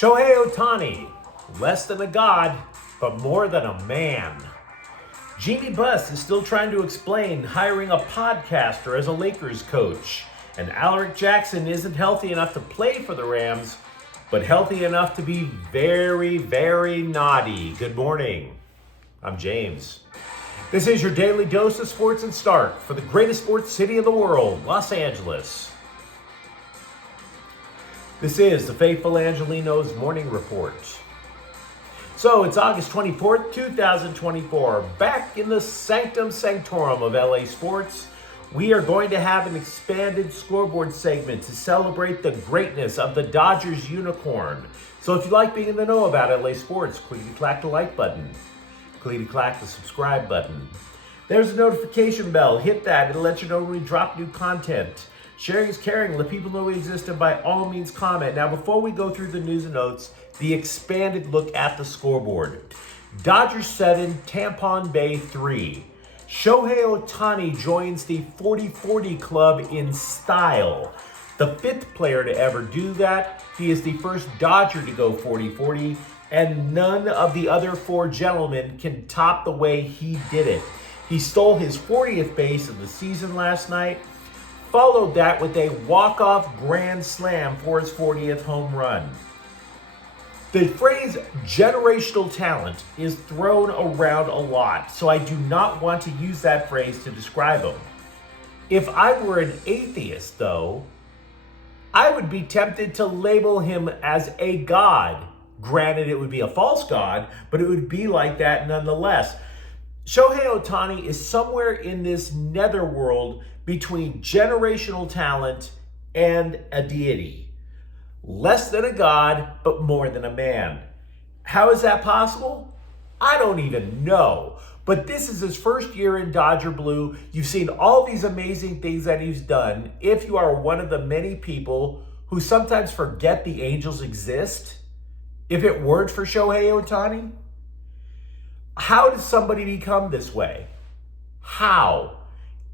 Shohei Ohtani, less than a god, but more than a man. Jeanie Buss is still trying to explain hiring a podcaster as a Lakers coach. And Alaric Jackson isn't healthy enough to play for the Rams, but healthy enough to be very, very naughty. Good morning. I'm James. This is your daily dose of sports and start for the greatest sports city in the world, Los Angeles. This is the faithful Angelenos morning report. So it's August 24th, 2024. Back in the sanctum sanctorum of LA sports, we are going to have an expanded scoreboard segment to celebrate the greatness of the Dodgers unicorn. So if you like being in the know about LA sports, clickety-clack the like button. Clickety-clack the subscribe button. There's a notification bell. Hit that. It'll let you know when we drop new content. Sharing is caring. Let people know we exist, and by all means comment. Now, before we go through the news and notes, the expanded look at the scoreboard. Dodgers 7, Tampon Bay 3. Shohei Ohtani joins the 40-40 club in style. The fifth player to ever do that. He is the first Dodger to go 40-40, and none of the other four gentlemen can top the way he did it. He stole his 40th base of the season last night, followed that with a walk-off grand slam for his 40th home run. The phrase generational talent is thrown around a lot, so I do not want to use that phrase to describe him. If I were an atheist, though, I would be tempted to label him as a god. Granted, it would be a false god, but it would be like that nonetheless. Shohei Ohtani is somewhere in this netherworld between generational talent and a deity. Less than a god, but more than a man. How is that possible? I don't even know. But this is his first year in Dodger Blue. You've seen all these amazing things that he's done. If you are one of the many people who sometimes forget the Angels exist, if it weren't for Shohei Ohtani, how does somebody become this way? How?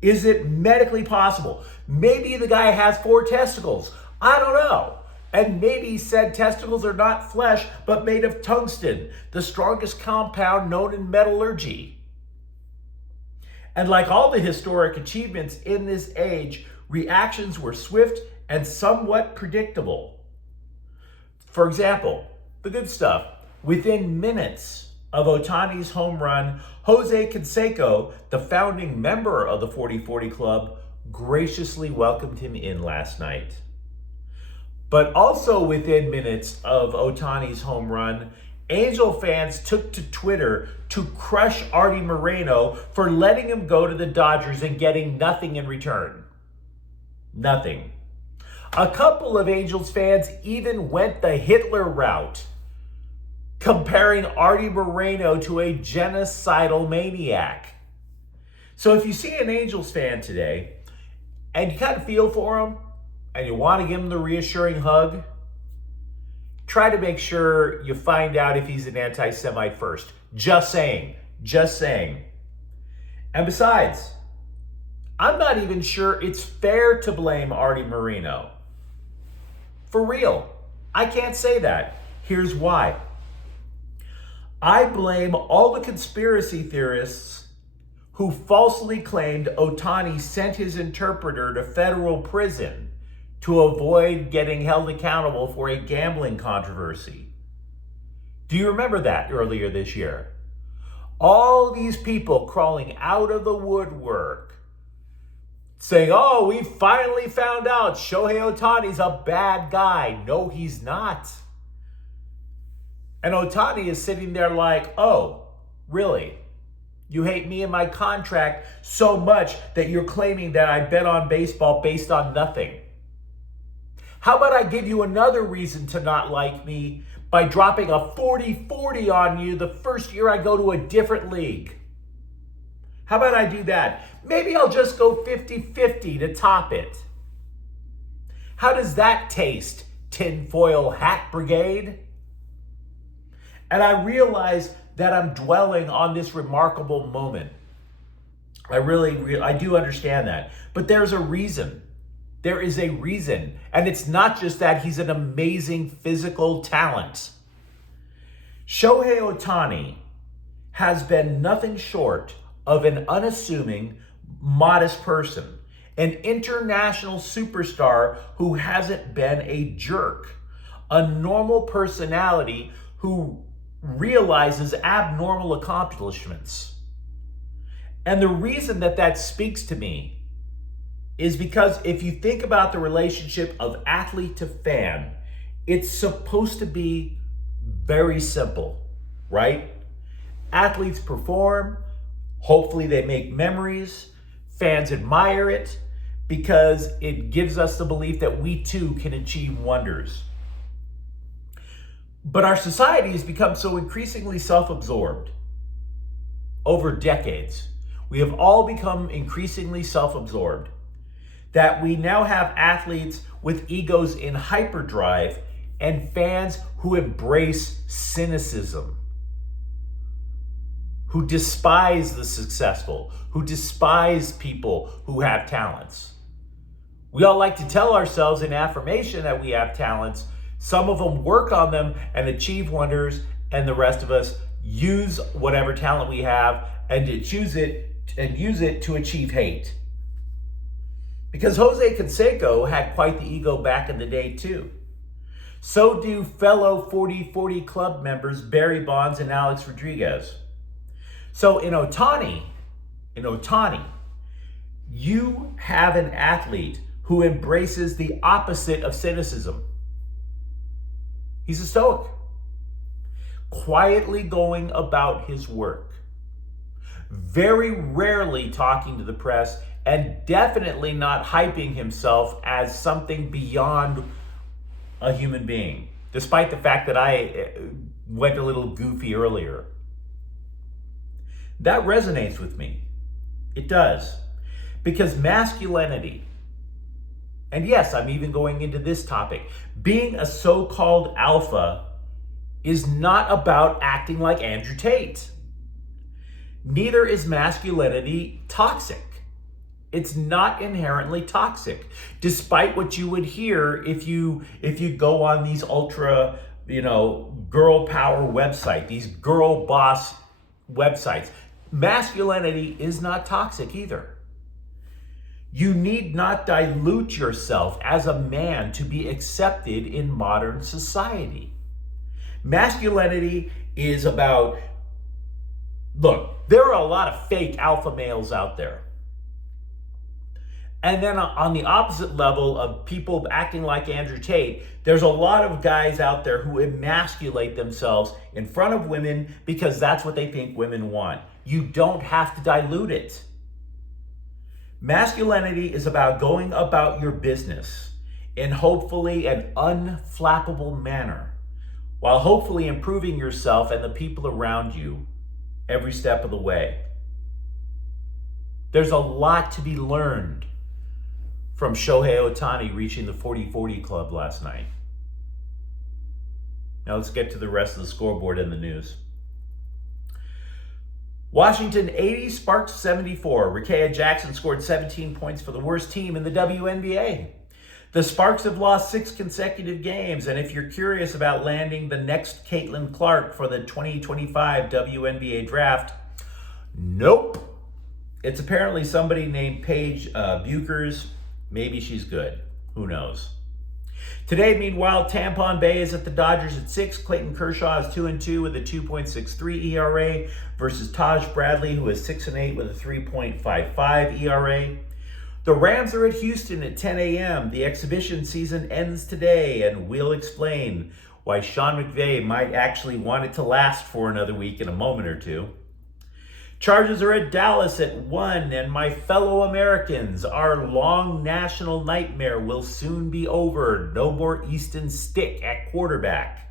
Is it medically possible? Maybe the guy has 4 testicles. I don't know. And maybe said testicles are not flesh, but made of tungsten, the strongest compound known in metallurgy. And like all the historic achievements in this age, reactions were swift and somewhat predictable. For example, the good stuff. Within minutes of Ohtani's home run, Jose Canseco, the founding member of the 40-40 club, graciously welcomed him in last night. But also within minutes of Ohtani's home run, Angel fans took to Twitter to crush Artie Moreno for letting him go to the Dodgers and getting nothing in return. Nothing. A couple of Angels fans even went the Hitler route, comparing Artie Moreno to a genocidal maniac. So if you see an Angels fan today and you kind of feel for him and you want to give him the reassuring hug, try to make sure you find out if he's an anti-Semite first. Just saying. Just saying. And besides, I'm not even sure it's fair to blame Artie Moreno. For real. I can't say that. Here's why. I blame all the conspiracy theorists who falsely claimed Ohtani sent his interpreter to federal prison to avoid getting held accountable for a gambling controversy. Do you remember that earlier this year? All these people crawling out of the woodwork saying, oh, we finally found out Shohei Ohtani's a bad guy. No, he's not. And Ohtani is sitting there like, oh, really? You hate me and my contract so much that you're claiming that I bet on baseball based on nothing. How about I give you another reason to not like me by dropping a 40-40 on you the first year I go to a different league? How about I do that? Maybe I'll just go 50-50 to top it. How does that taste, tinfoil hat brigade? And I realize that I'm dwelling on this remarkable moment. I do understand that. But there's a reason. There is a reason. And it's not just that he's an amazing physical talent. Shohei Ohtani has been nothing short of an unassuming, modest person, an international superstar who hasn't been a jerk, a normal personality who realizes abnormal accomplishments. And the reason that that speaks to me is because if you think about the relationship of athlete to fan, it's supposed to be very simple, right? Athletes perform, hopefully they make memories, fans admire it because it gives us the belief that we too can achieve wonders. But our society has become so increasingly self-absorbed over decades. We have all become increasingly self-absorbed that we now have athletes with egos in hyperdrive and fans who embrace cynicism, who despise the successful, who despise people who have talents. We all like to tell ourselves in affirmation that we have talents. Some of them work on them and achieve wonders, and the rest of us use whatever talent we have and use it to achieve hate. Because Jose Canseco had quite the ego back in the day too. So do fellow 40-40 club members Barry Bonds and Alex Rodriguez. So in Ohtani, you have an athlete who embraces the opposite of cynicism. He's a stoic, quietly going about his work, very rarely talking to the press, and definitely not hyping himself as something beyond a human being, despite the fact that I went a little goofy earlier. That resonates with me. It does. Because masculinity, and yes, I'm even going into this topic, being a so-called alpha is not about acting like Andrew Tate. Neither is masculinity toxic. It's not inherently toxic, despite what you would hear if you go on these ultra, girl power websites, these girl boss websites. Masculinity is not toxic either. You need not dilute yourself as a man to be accepted in modern society. Masculinity is about, look, there are a lot of fake alpha males out there. And then on the opposite level of people acting like Andrew Tate, there's a lot of guys out there who emasculate themselves in front of women because that's what they think women want. You don't have to dilute it. Masculinity is about going about your business in hopefully an unflappable manner, while hopefully improving yourself and the people around you every step of the way. There's a lot to be learned from Shohei Ohtani reaching the 40-40 club last night. Now let's get to the rest of the scoreboard and the news. Washington 80, Sparks 74. JJ Jackson scored 17 points for the worst team in the WNBA. The Sparks have lost 6 consecutive games, and if you're curious about landing the next Caitlin Clark for the 2025 WNBA draft, nope. It's apparently somebody named Paige Buchers. Maybe she's good. Who knows? Today, meanwhile, Tampon Bay is at the Dodgers at 6. Clayton Kershaw is 2-2 with a 2.63 ERA versus Taj Bradley, who is 6-8 with a 3.55 ERA. The Rams are at Houston at 10 a.m. The exhibition season ends today, and we'll explain why Sean McVay might actually want it to last for another week in a moment or two. Chargers are at Dallas at 1, and my fellow Americans, our long national nightmare will soon be over. No more Easton Stick at quarterback.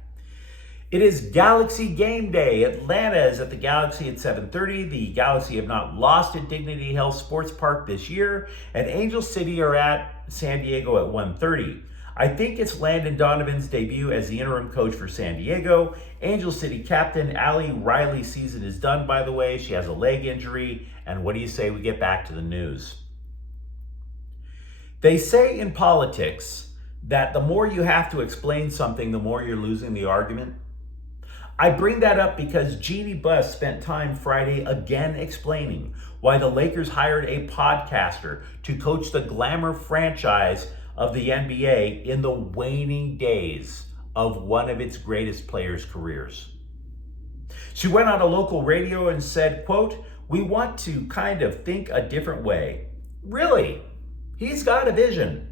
It is Galaxy game day. Atlanta is at the Galaxy at 7:30. The Galaxy have not lost at Dignity Health Sports Park this year, and Angel City are at San Diego at 1:30. I think it's Landon Donovan's debut as the interim coach for San Diego. Angel City captain Allie Riley's season is done, by the way. She has a leg injury. And what do you say we get back to the news? They say in politics that the more you have to explain something, the more you're losing the argument. I bring that up because Jeanie Buss spent time Friday again explaining why the Lakers hired a podcaster to coach the glamour franchise of the NBA in the waning days of one of its greatest players' careers. She went on a local radio and said, quote, "We want to kind of think a different way." Really? He's got a vision.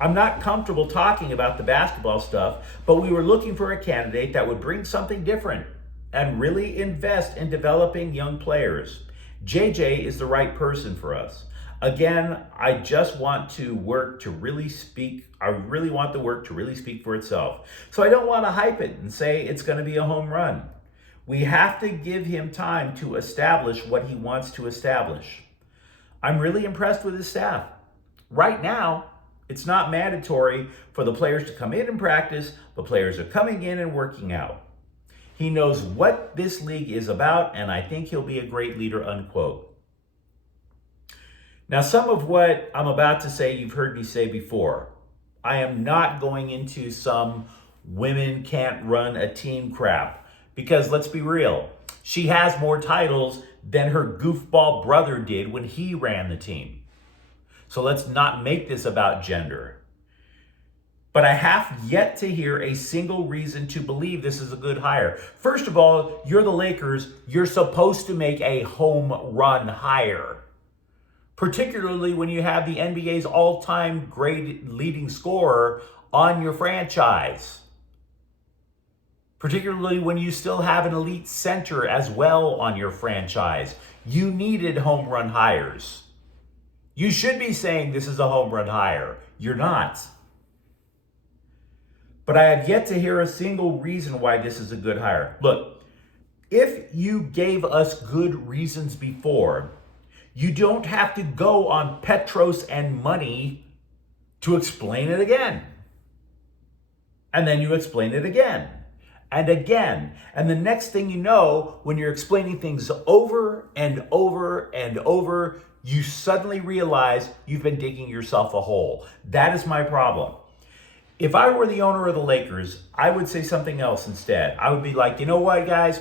I'm not comfortable talking about the basketball stuff, but we were looking for a candidate that would bring something different and really invest in developing young players. JJ is the right person for us. Again, I just want to work to really speak. I really want the work to really speak for itself. So I don't want to hype it and say it's going to be a home run. We have to give him time to establish what he wants to establish. I'm really impressed with his staff. Right now, it's not mandatory for the players to come in and practice. The players are coming in and working out. He knows what this league is about, and I think he'll be a great leader, unquote. Now, some of what I'm about to say, you've heard me say before. I am not going into some women can't run a team crap, because let's be real, she has more titles than her goofball brother did when he ran the team. So let's not make this about gender. But I have yet to hear a single reason to believe this is a good hire. First of all, you're the Lakers. You're supposed to make a home run hire, particularly when you have the NBA's all-time great leading scorer on your franchise, particularly when you still have an elite center as well on your franchise. You needed home run hires. You should be saying this is a home run hire. You're not. But I have yet to hear a single reason why this is a good hire. Look, if you gave us good reasons before, you don't have to go on Petros and money to explain it again. And then you explain it again and again. And the next thing you know, when you're explaining things over and over and over, you suddenly realize you've been digging yourself a hole. That is my problem. If I were the owner of the Lakers, I would say something else instead. I would be like, you know what, guys?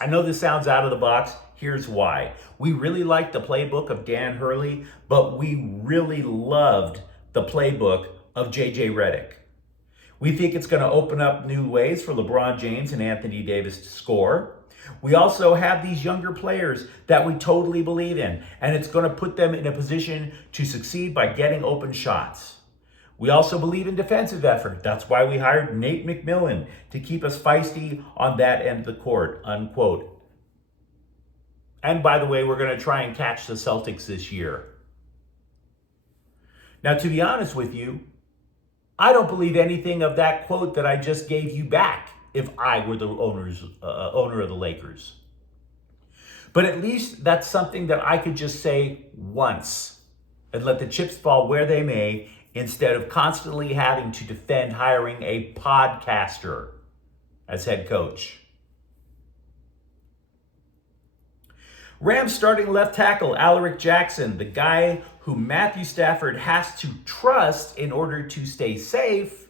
I know this sounds out of the box. Here's why. We really liked the playbook of Dan Hurley, but we really loved the playbook of JJ Redick. We think it's going to open up new ways for LeBron James and Anthony Davis to score. We also have these younger players that we totally believe in, and it's going to put them in a position to succeed by getting open shots. We also believe in defensive effort. That's why we hired Nate McMillan to keep us feisty on that end of the court, unquote. And by the way, we're going to try and catch the Celtics this year. Now, to be honest with you, I don't believe anything of that quote that I just gave you back if I were the owner of the Lakers. But at least that's something that I could just say once and let the chips fall where they may, instead of constantly having to defend hiring a podcaster as head coach. Rams starting left tackle Alaric Jackson, the guy who Matthew Stafford has to trust in order to stay safe,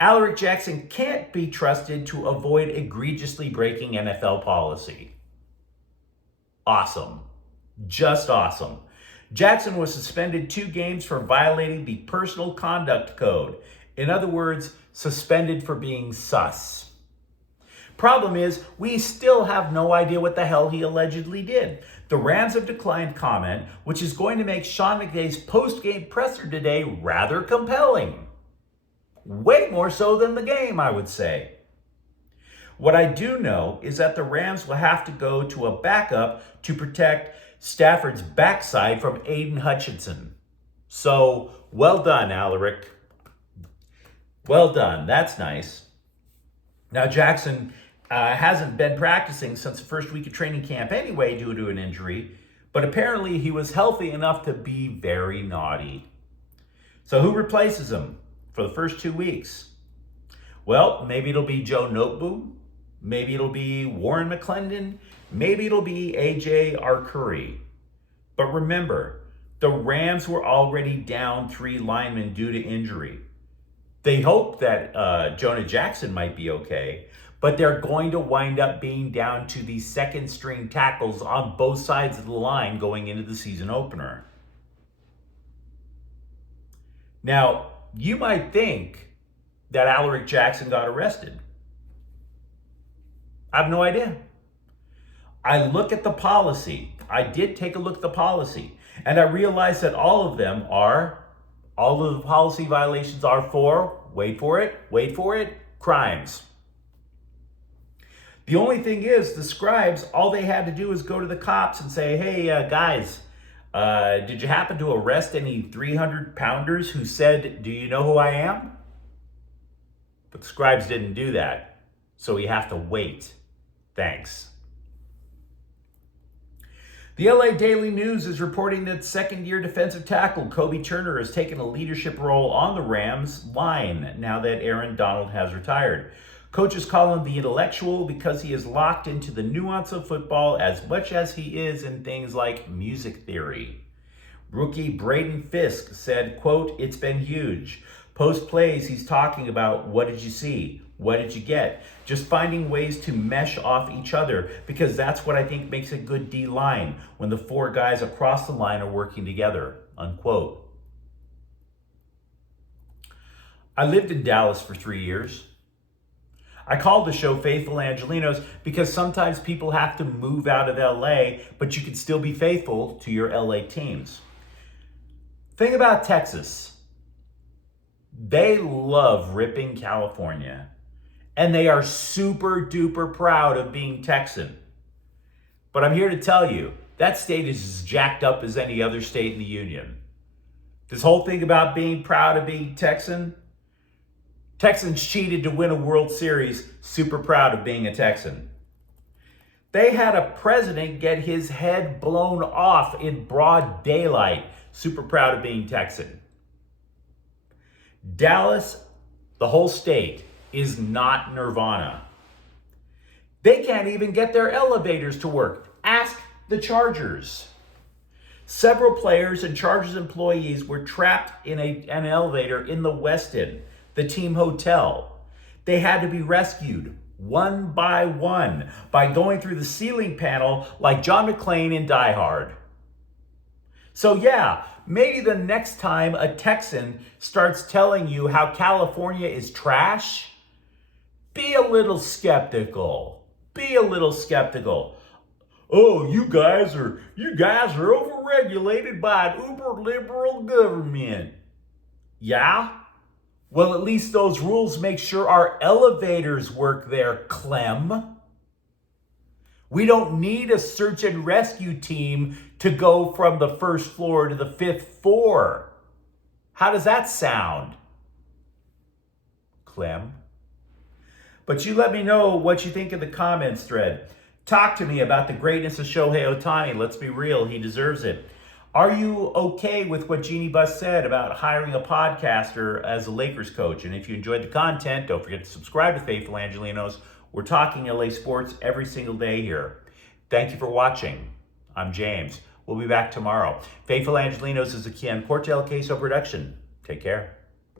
Alaric Jackson can't be trusted to avoid egregiously breaking NFL policy. Awesome. Just awesome. Jackson was suspended 2 games for violating the personal conduct code. In other words, suspended for being sus. Problem is, we still have no idea what the hell he allegedly did. The Rams have declined comment, which is going to make Sean McVay's post-game presser today rather compelling. Way more so than the game, I would say. What I do know is that the Rams will have to go to a backup to protect Stafford's backside from Aiden Hutchinson. So, well done, Alaric. Well done. That's nice. Now, Jackson hasn't been practicing since the first week of training camp anyway due to an injury, but apparently he was healthy enough to be very naughty. So who replaces him for the first 2 weeks? Well, maybe it'll be Joe Noteboom. Maybe it'll be Warren McClendon. Maybe it'll be AJ Arcuri. But remember, The Rams were already down 3 linemen due to injury. They hope that Jonah Jackson might be okay, but they're going to wind up being down to the second string tackles on both sides of the line going into the season opener. Now, you might think that Alaric Jackson got arrested. I have no idea. I look at the policy. I did take a look at the policy, and I realized that all of the policy violations are for, wait for it, crimes. The only thing is, the scribes, all they had to do is go to the cops and say, hey, guys, did you happen to arrest any 300-pounders who said, do you know who I am? But the scribes didn't do that, so we have to wait. Thanks. The LA Daily News is reporting that second-year defensive tackle Kobe Turner has taken a leadership role on the Rams line now that Aaron Donald has retired. Coaches call him the intellectual because he is locked into the nuance of football as much as he is in things like music theory. Rookie Braden Fisk said, quote, "It's been huge. Post plays, he's talking about what did you see? What did you get? Just finding ways to mesh off each other, because that's what I think makes a good D-line, when the 4 guys across the line are working together," unquote. I lived in Dallas for 3 years. I called the show Faithful Angelenos because sometimes people have to move out of LA, but you can still be faithful to your LA teams. Thing about Texas, they love ripping California, and they are super duper proud of being Texan. But I'm here to tell you, that state is as jacked up as any other state in the union. This whole thing about being proud of being Texan, Texans cheated to win a World Series, super proud of being a Texan. They had a president get his head blown off in broad daylight, super proud of being Texan. Dallas, the whole state, is not nirvana. They can't even get their elevators to work. Ask the Chargers. Several players and Chargers employees were trapped in an elevator in the Westin, the team hotel. They had to be rescued one by one by going through the ceiling panel like John McClane in Die Hard. So yeah, maybe the next time a Texan starts telling you how California is trash, be a little skeptical. Be a little skeptical. Oh, you guys are overregulated by an uber liberal government. Yeah? Well, at least those rules make sure our elevators work there, Clem. We don't need a search and rescue team to go from the first floor to the 5th floor. How does that sound, Clem? But you let me know what you think in the comments thread. Talk to me about the greatness of Shohei Ohtani. Let's be real, he deserves it. Are you okay with what Jeanie Buss said about hiring a podcaster as a Lakers coach? And if you enjoyed the content, don't forget to subscribe to Faithful Angelenos. We're talking LA sports every single day here. Thank you for watching. I'm James. We'll be back tomorrow. Faithful Angelenos is a Kian Portel Queso production. Take care.